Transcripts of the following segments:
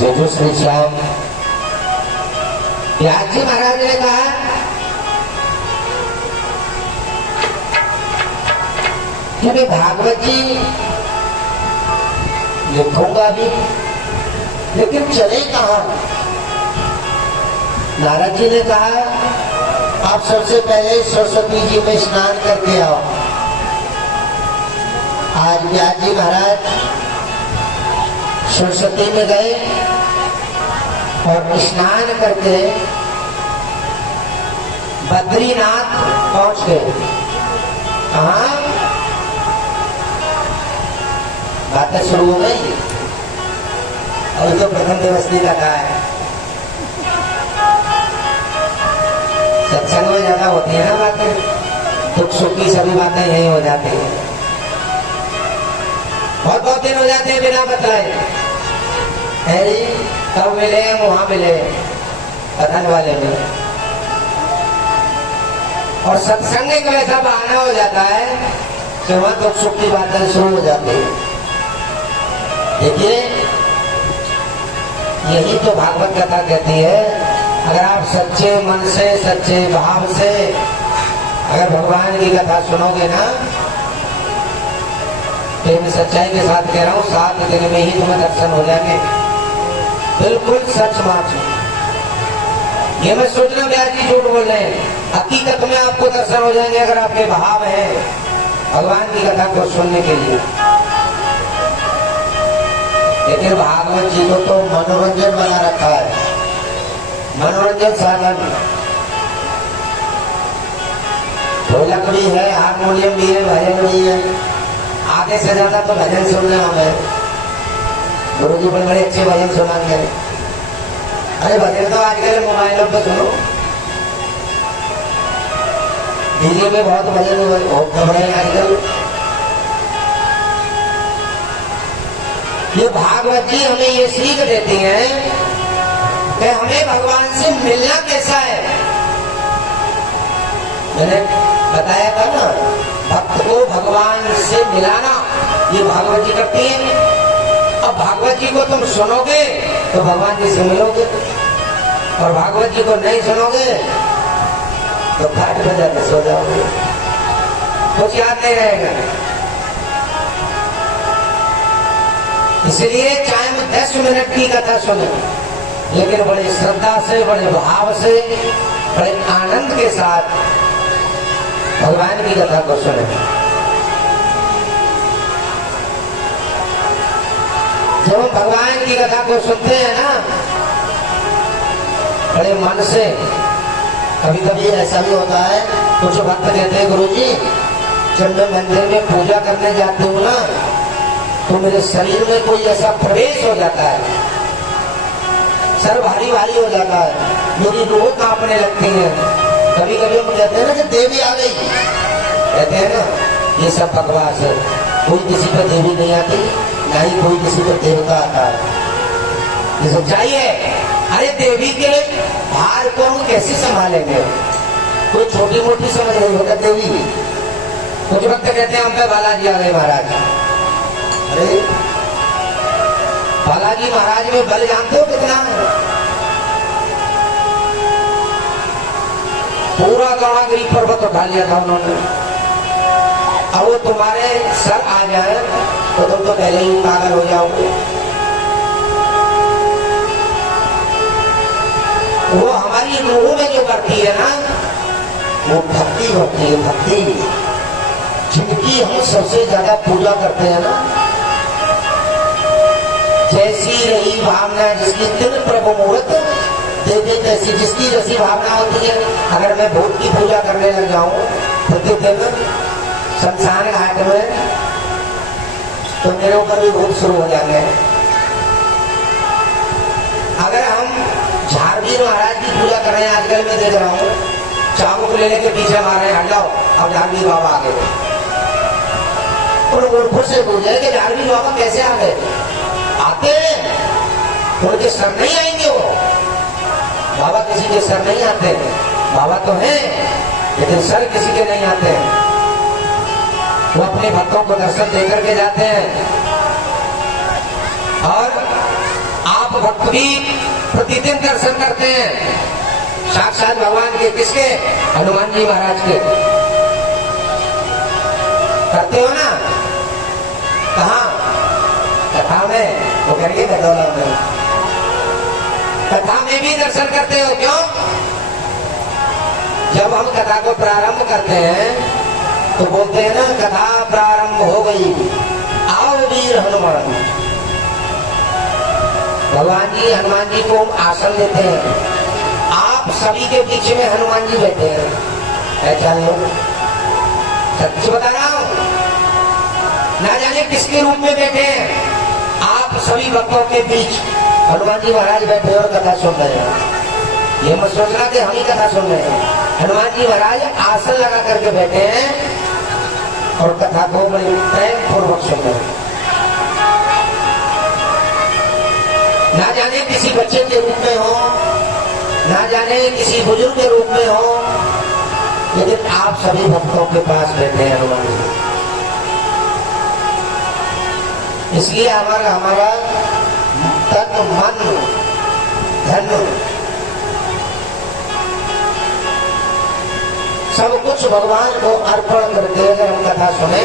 जय जय श्री श्याम। व्यास जी महाराज ने कहा कि मैं भागवत जी लिखूंगा भी, लेकिन चले कहाँ। नारद जी ने कहा आप सबसे पहले सरस्वती जी में स्नान करके आओ। आज व्यास जी महाराज सरस्वती में गए और स्नान करके बद्रीनाथ पहुंच गए। कहाँ बातें शुरू हो गई और तो प्रथम दिवस नहीं लगा है। सत्संग में ज्यादा होती है ना बातें, दुख सुख की सभी बातें यही हो जाती है। बहुत बहुत दिन हो जाते हैं बिना बतलाए, कब मिले वहां मिले कथन वाले में। और सत्संग का ऐसा बहाना हो जाता है कि वहां दुख सुख की बातें शुरू हो जाती है। देखिए यही तो भागवत कथा कहती है, अगर आप सच्चे मन से सच्चे भाव से अगर भगवान की कथा सुनोगे ना, तो मैं सच्चाई के साथ कह रहा हूँ 7 दिन में ही तुम्हें दर्शन हो जाएंगे। बिल्कुल सच बात है। ये मैं सोचना व्यास जी झूठ बोल रहे हैं, हकीकत में आपको दर्शन हो जाएंगे अगर आपके भाव है भगवान की कथा को सुनने के लिए। लेकिन भागवत जी को तो मनोरंजन बना रखा है, मनोरंजन साधन। ढोलक भी है, हारमोनियम भी है, भजन भी है। आधे से ज्यादा तो भजन सुनने हमें गुरु जी बड़े अच्छे भजन सुनाएंगे। अरे भजन तो आजकल मोबाइलों पे सुनो, डीजे में बहुत भजन हो रहे हैं आजकल। ये भागवत जी हमें ये सीख देती हैं कि हमें भगवान से मिलना कैसा है। मैंने बताया था ना, भक्त को भगवान से मिलाना ये भागवत जी करती है। अब भागवत जी को तुम सुनोगे तो भगवान जी से मिलोगे, और भागवत जी को नहीं सुनोगे तो खाट में जाकर सो जाओगे, कुछ याद नहीं रहेगा। इसलिए चाहे मैं 10 मिनट की कथा सुने, लेकिन बड़े श्रद्धा से, बड़े भाव से, बड़े आनंद के साथ भगवान की कथा को सुने। जब हम भगवान की कथा को सुनते हैं ना बड़े मन से, कभी कभी ऐसा भी होता है, कुछ भक्त कहते हैं गुरुजी जब मैं मंदिर में पूजा करने जाती हूँ ना, तो मेरे शरीर में कोई ऐसा प्रवेश हो जाता है, सर भारी भारी हो जाता है, मेरी रूह कांपने लगती है। कभी कभी हम कहते हैं ना कि देवी आ गई, कहते हैं ना, ये सब बकवास है। कोई किसी पर देवी नहीं आती, ना ही कोई किसी पर देवता आता है। ये सच्चाई है। अरे देवी के भार को हम कैसे संभालेंगे? कोई छोटी मोटी समझ नहीं होता देवी। कुछ वक्त कहते हैं हम पे बालाजी आ गए महाराज। अरे बालाजी महाराज में बल जानते हो कितना है? पूरा गौड़ागिरी पर्वत उठा लिया था उन्होंने। अब वो तुम्हारे सर आ जाए तो तुम तो पहले ही पागल हो जाओगे। वो हमारी रूह में जो करती है ना, वो भक्ति होती है, भक्ति जिनकी हम सबसे ज्यादा पूजा करते हैं ना। जैसी रही भावना जिसकी दिन प्रभु मुहूर्त दे दे तैसी, जिसकी जैसी भावना होती है। अगर मैं भूत की पूजा करने लग जाऊं प्रतिदिन शमशान घाट में, तो मेरे ऊपर भी भूत शुरू हो जाएंगे। अगर हम झारवीर महाराज की पूजा कर रहे हैं, आजकल मैं देख रहा हूँ चाबुक लेने के पीछे मार रहे हैं, हट जाओ अब झारवीर बाबा आ गए। और मूर्खों से पूछे कि झारवीर बाबा कैसे आ गए? आते हैं, उनके सर नहीं आएंगे वो। बाबा किसी के सर नहीं आते, बाबा तो हैं लेकिन सर किसी के नहीं आते हैं। वो अपने भक्तों को दर्शन देकर के जाते हैं। और आप आप भक्त भी प्रतिदिन दर्शन करते हैं साक्षात भगवान के, किसके? हनुमान जी महाराज के। करते हो ना? कहाँ? कथा में, वो करिए गदौला में। कथा में भी दर्शन करते हो, क्यों? जब हम कथा को प्रारंभ करते हैं तो बोलते हैं ना, कथा प्रारंभ हो गई, आओ वीर हनुमान। भगवान जी हनुमान जी को आसन देते हैं, आप सभी के बीच में हनुमान जी बैठे हैं। पहचान लो, सच बता रहा हूं, ना जाने किसके रूप में बैठे हैं। आप सभी भक्तों के बीच हनुमान जी महाराज बैठे और कथा सुन रहे हैं। ये मत सोचना कि हम ही कथा सुन रहे हैं। हनुमान जी महाराज आसन लगा करके बैठे हैं और कथा को बड़े प्रेम पूर्वक सुन रहे हैं। ना जाने किसी बच्चे के रूप में हो, ना जाने किसी बुजुर्ग के रूप में हो, लेकिन आप सभी भक्तों के पास बैठे हैं हनुमान जी। इसलिए हमारा तन मन धन सब कुछ भगवान को अर्पण करके अगर हम कथा सुने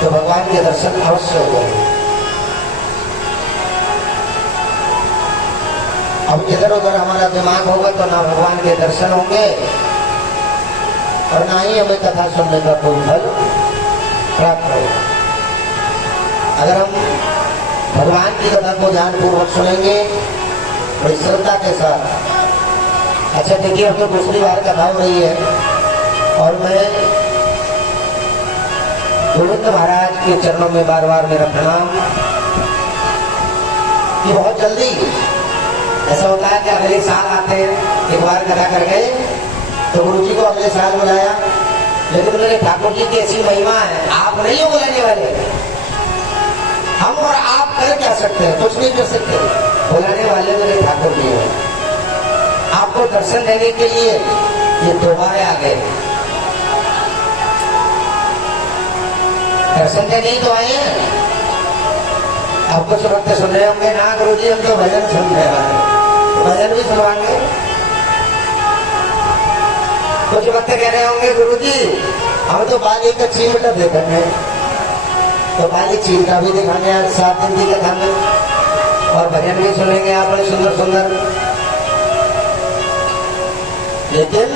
तो भगवान के दर्शन अवश्य हो। अब इधर उधर हमारा दिमाग होगा तो ना भगवान के दर्शन होंगे और ना ही हमें कथा सुनने का कोई फल प्राप्त होगा। अगर हम भगवान की कथा को ध्यानपूर्वक सुनेंगे बड़ी श्रद्धा के साथ। अच्छा देखिए, अब तो दूसरी बार कथा हो रही है और मैं गोविंद महाराज के चरणों में बार बार मेरा प्रणाम। कि बहुत जल्दी ऐसा होता है कि अगले साल आते हैं, एक बार कथा कर गए तो गुरु जी को अगले साल बुलाया, लेकिन मेरे ठाकुर जी की ऐसी महिमा है, आप नहीं हो बुलाने वाले। हम और आप कर क्या सकते हैं? कुछ नहीं कर सकते। बुलाने वाले मेरे ठाकुर जी हैं। आपको दर्शन देने के लिए ये दोबारा आ गए, दर्शन देने ही तो आए हैं। आप कुछ वक्त सुन रहे होंगे ना गुरु जी, हम तो भजन सुन रहे हैं, भजन भी सुनवाएंगे। कुछ वक्त कह रहे होंगे गुरु जी हम तो बाली का चीमटा देखेंगे, तो बाली चीम का भी दिखाने आज 7 दिन की कथा में, और भजन भी सुनेंगे आप बड़े सुंदर सुंदर। लेकिन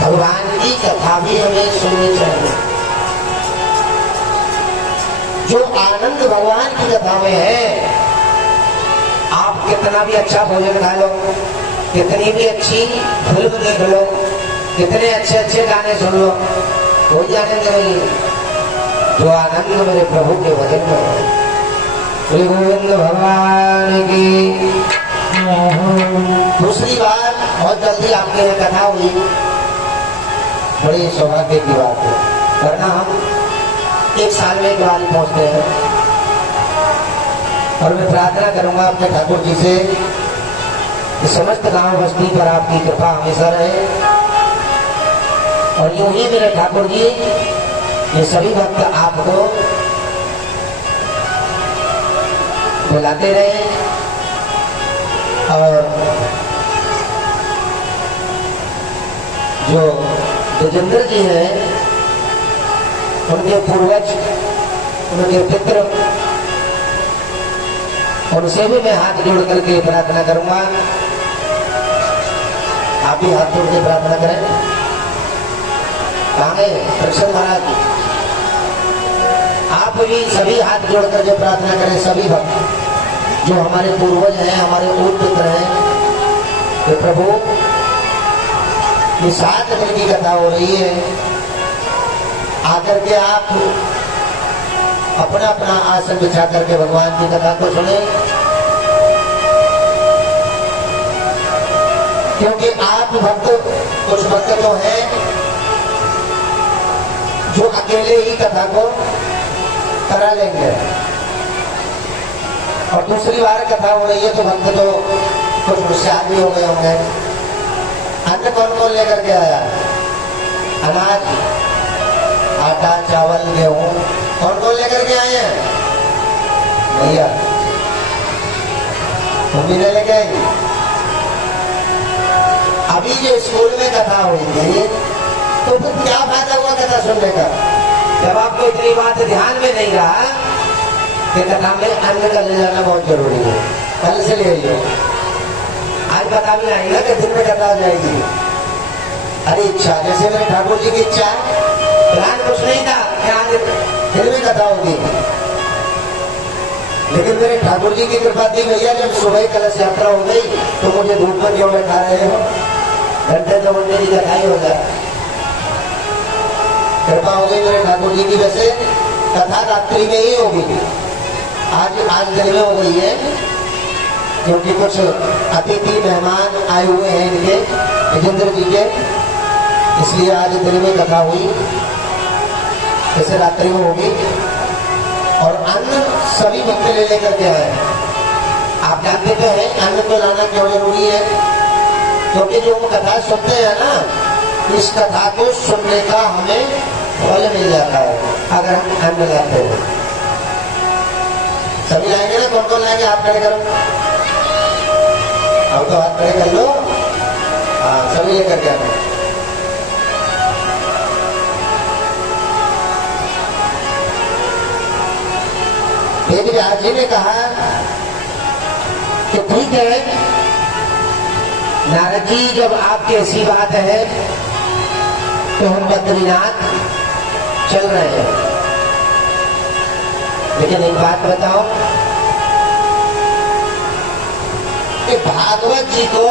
भगवान की कथा भी हमें सुननी चाहिए। जो आनंद भगवान की कथा में है, आप कितना भी अच्छा भोजन खा लो, कितनी भी अच्छी फिल्म देख लो, कितने अच्छे अच्छे गाने सुन लो, कोई आनंद नहीं। जो आनंद मेरे प्रभु के भजन में है। श्री गोविंद भगवान की। दूसरी बार बहुत जल्दी आपके यहाँ कथा हुई, बड़ी सौभाग्य की बात है, वरना हम 1 साल में एक बार पहुंचते हैं। और मैं प्रार्थना करूंगा अपने ठाकुर जी से कि समस्त गांव बस्ती पर आपकी कृपा हमेशा रहे, और यूं ही मेरे ठाकुर जी ये सभी भक्त आपको बुलाते रहे। और जो गजेंद्र जी हैं, उनके पूर्वज, उनके पितृ, उनसे भी मैं हाथ जोड़ करके प्रार्थना करूंगा। आप भी हाथ जोड़ के प्रार्थना करें। कहाँ गए प्रसन्न महाराज जी? आप भी सभी हाथ जोड़ करके प्रार्थना करें। सभी भक्त जो हमारे पूर्वज हैं, हमारे पूर्व पितर हैं, कि प्रभु ये 7 दिन की कथा हो रही है, आकर के आप अपना अपना आसन बिछा करके भगवान की कथा को सुने, क्योंकि आप भक्त कुछ भक्त तो हैं जो अकेले ही कथा को करा लेंगे, और दूसरी बार कथा हो रही है तो भक्त तो कुछ होशियार भी हो गए होंगे। अन्न कौन कौन लेकर के आया? अनाज, आटा, चावल, गेहूं कौन कौन लेकर के आए हैं? भैया तुम भी नहीं लेके आएंगे। अभी जो स्कूल में कथा हुई थी तो फिर क्या फायदा हुआ कथा सुनने का, जब आपको इतनी बात ध्यान में नहीं रहा कि कथा में अन्न का ले जाना बहुत जरूरी है। कल से ले लो, आज बता भी आएगा कि दिन में कथा हो जाएगी। अरे इच्छा, जैसे मेरे ठाकुर जी की इच्छा है, प्लान कुछ नहीं था कि आज दिन में कथा होगी, लेकिन मेरे ठाकुर जी की कृपा थी। भैया जब सुबह कलश यात्रा हो गई तो मुझे धूप में क्यों बैठा रहे हो, घंटे तो मेरी कथा ही हो जाए। कृपा हो गई मेरे ठाकुर जी की, वैसे कथा रात्रि में ही होगी, आज दिन में हो गई है, क्योंकि कुछ अतिथि मेहमान आए हुए हैं इनके विजेंद्र जी के, इसलिए आज दिन में कथा हुई, जैसे रात्रि में होगी। और अन्न सभी भक्त ले लेकर के आए। आप जानते तो हैं अन्न को लाना क्यों जरूरी है, क्योंकि जो हम कथा सुनते हैं ना, इस कथा को सुनने का हमें फल मिल जाता है अगर हम अन्न लाते हैं। सभी लाएंगे ना, कौन कौन लाएंगे, हाथ खड़े करो। अब तो हाथ खड़े कर लो, हाँ सभी लेकर के आना। वेद व्यास जी ने कहा कि ठीक है नारद जी, जब आपकी ऐसी बात है तो हम बद्रीनाथ चल रहे हैं, लेकिन एक बात बताओ कि भागवत जी को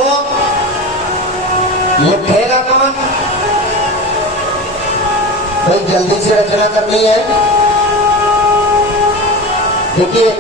लिखेगा कौन? भाई जल्दी से रचना करनी है। देखिए